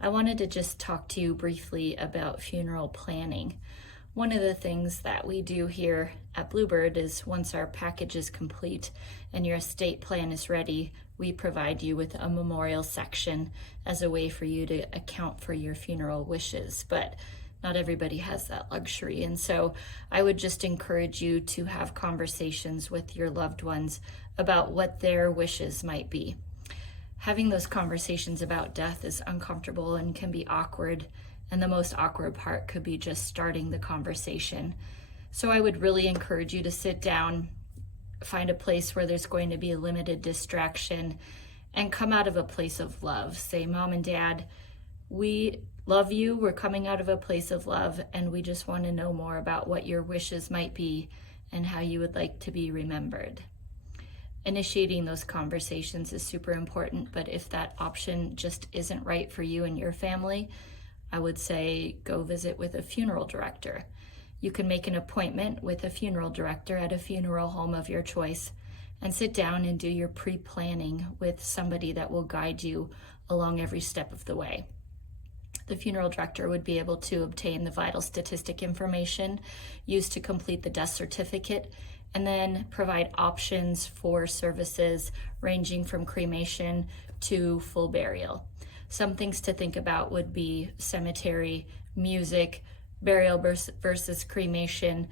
I wanted to just talk to you briefly about funeral planning. One of the things that we do here at Bluebird is once our package is complete and your estate plan is ready, we provide you with a memorial section as a way for you to account for your funeral wishes. But not everybody has that luxury. And so I would just encourage you to have conversations with your loved ones about what their wishes might be. Having those conversations about death is uncomfortable and can be awkward, and the most awkward part could be just starting the conversation. So I would really encourage you to sit down, find a place where there's going to be a limited distraction, and come out of a place of love. Say, Mom and Dad, we love you, we're coming out of a place of love, and we just want to know more about what your wishes might be and how you would like to be remembered. Initiating those conversations is super important, but if that option just isn't right for you and your family, I would say go visit with a funeral director. You can make an appointment with a funeral director at a funeral home of your choice and sit down and do your pre-planning with somebody that will guide you along every step of the way. The funeral director would be able to obtain the vital statistic information used to complete the death certificate, and then provide options for services ranging from cremation to full burial. Some things to think about would be cemetery, music, burial versus cremation,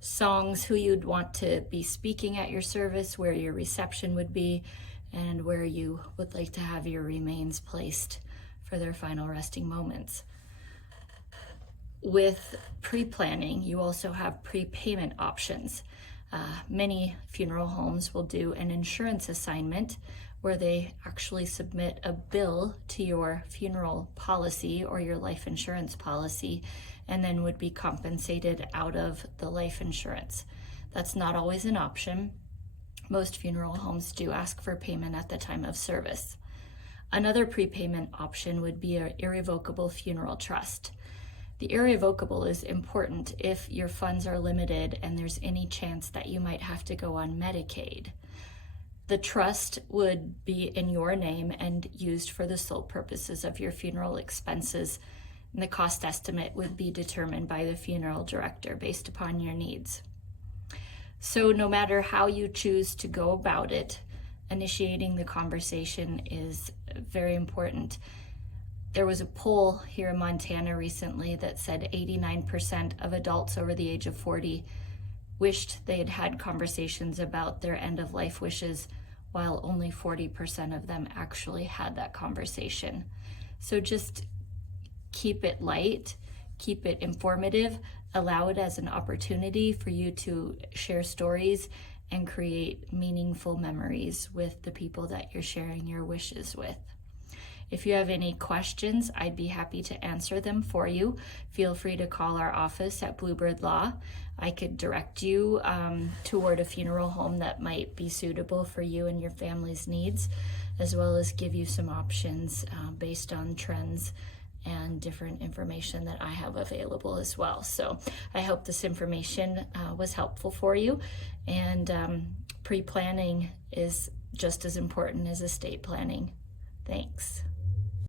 songs, who you'd want to be speaking at your service, where your reception would be, and where you would like to have your remains placed for their final resting moments. With pre-planning, you also have prepayment options. Many funeral homes will do an insurance assignment where they actually submit a bill to your funeral policy or your life insurance policy, and then would be compensated out of the life insurance. That's not always an option. Most funeral homes do ask for payment at the time of service. Another prepayment option would be an irrevocable funeral trust. The irrevocable is important if your funds are limited and there's any chance that you might have to go on Medicaid. The trust would be in your name and used for the sole purposes of your funeral expenses, and the cost estimate would be determined by the funeral director based upon your needs. So no matter how you choose to go about it, initiating the conversation is very important. There was a poll here in Montana recently that said 89% of adults over the age of 40 wished they had had conversations about their end-of-life wishes, while only 40% of them actually had that conversation. So just keep it light, keep it informative, allow it as an opportunity for you to share stories and create meaningful memories with the people that you're sharing your wishes with. If you have any questions, I'd be happy to answer them for you. Feel free to call our office at Bluebird Law. I could direct you toward a funeral home that might be suitable for you and your family's needs, as well as give you some options based on trends and different information that I have available as well. So I hope this information was helpful for you, and pre-planning is just as important as estate planning. Thanks.